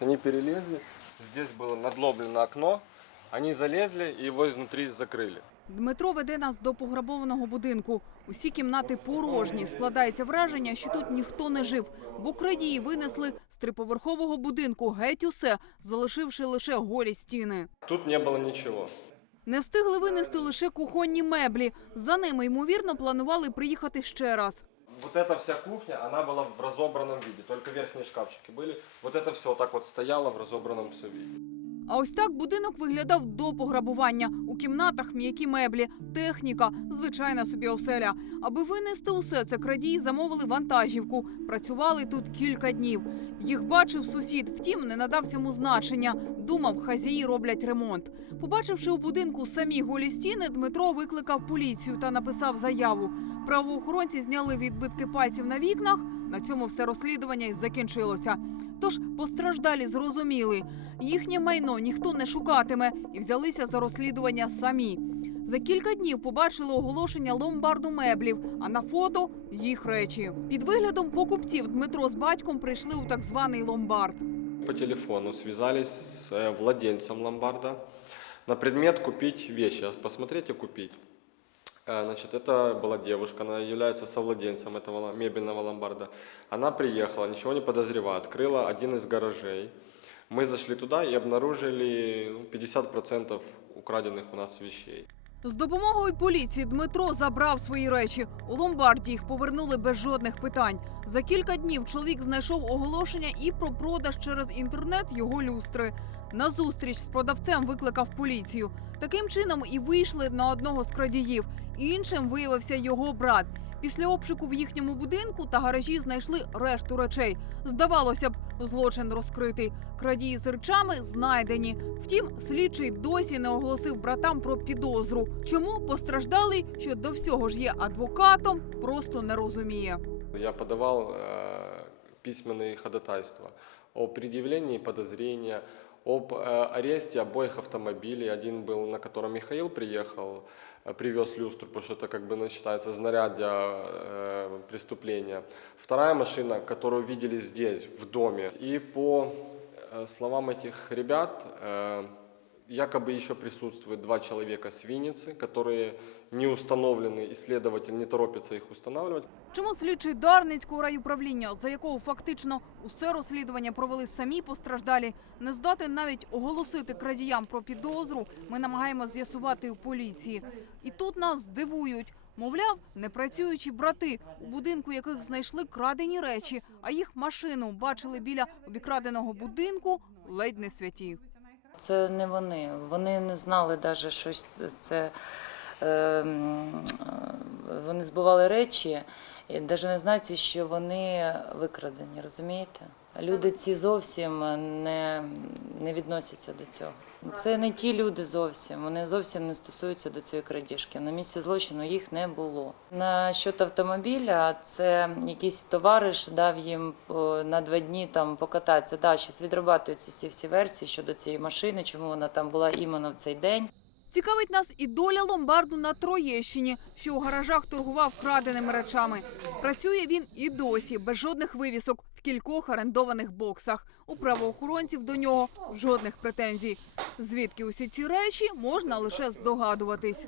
Они перелезли, здесь было надлоблено окно, они залезли и его изнутри закрыли. Дмитро веде нас до пограбованого будинку. Усі кімнати порожні. Складається враження, що тут ніхто не жив, бо крадії винесли з триповерхового будинку геть усе, залишивши лише голі стіни. Тут не было ничего. Не встигли винести лише кухонні меблі. За ними, ймовірно, планували приїхати ще раз. Вот эта вся кухня, она была в разобранном виде, только верхние шкафчики были. Вот это все так вот стояло в разобранном все виде. А ось так будинок виглядав до пограбування. Кімнатах м'які меблі, техніка, звичайна собі оселя. Аби винести усе це, крадії замовили вантажівку. Працювали тут кілька днів. Їх бачив сусід, втім, не надав цьому значення. Думав, хазяї роблять ремонт. Побачивши у будинку самі голі стіни, Дмитро викликав поліцію та написав заяву. Правоохоронці зняли відбитки пальців на вікнах. На цьому все розслідування і закінчилося. Тож постраждалі зрозуміли, їхнє майно ніхто не шукатиме і взялися за розслідування самі. За кілька днів побачили оголошення ломбарду меблів, а на фото їх речі. Під виглядом покупців Дмитро з батьком прийшли у так званий ломбард. По телефону связались с э, владельцем ломбарда на предмет купить вещи, посмотреть и купить. Э, Значит, это была девушка, она является совладельцем этого ла- мебельного ломбарда. Она приехала, ничего не подозревая, открыла один из гаражей. Мы зашли туда и обнаружили ну, 50% украденных у нас вещей. З допомогою поліції Дмитро забрав свої речі. У ломбарді їх повернули без жодних питань. За кілька днів чоловік знайшов оголошення і про продаж через інтернет його люстри. На зустріч з продавцем викликав поліцію. Таким чином і вийшли на одного з крадіїв. Іншим виявився його брат. Після обшуку в їхньому будинку та гаражі знайшли решту речей. Здавалося б, злочин розкритий. Крадії з речами знайдені. Втім, слідчий досі не оголосив братам про підозру. Чому постраждалий, що до всього ж є адвокатом, просто не розуміє. Я подавал э, письменные ходатайства о предъявлении подозрения, об э, аресте обоих автомобилей. Один был, на котором Михаил приехал, э, привез люстру, потому что это как бы ну, считается знарядя э, преступления. Вторая машина, которую видели здесь, в доме. И по э, словам этих ребят, э, якобы еще присутствует два человека с Винницы, которые не установлены, и следователь не торопится их устанавливать. Чому слідчий Дарницького райуправління, за якого фактично усе розслідування провели самі постраждалі, не здатен навіть оголосити крадіям про підозру, ми намагаємося з'ясувати у поліції. І тут нас дивують. Мовляв, непрацюючі брати, у будинку яких знайшли крадені речі, а їх машину бачили біля обікраденого будинку, ледь не святі. Це не вони. Вони не знали навіть, що це- це. е, Вони збивали речі і навіть не знають, що вони викрадені, розумієте? Люди ці зовсім не, не відносяться до цього. Це не ті люди зовсім. Вони зовсім не стосуються до цієї крадіжки. На місці злочину їх не було. На щодо автомобіля, це якийсь товариш дав їм на два дні там покататися. Да, щось відрабатуються ці всі версії щодо цієї машини, чому вона там була іменно в цей день. Цікавить нас і доля ломбарду на Троєщині, що у гаражах торгував краденими речами. Працює він і досі, без жодних вивісок, в кількох орендованих боксах. У правоохоронців до нього жодних претензій. Звідки усі ці речі можна лише здогадуватись.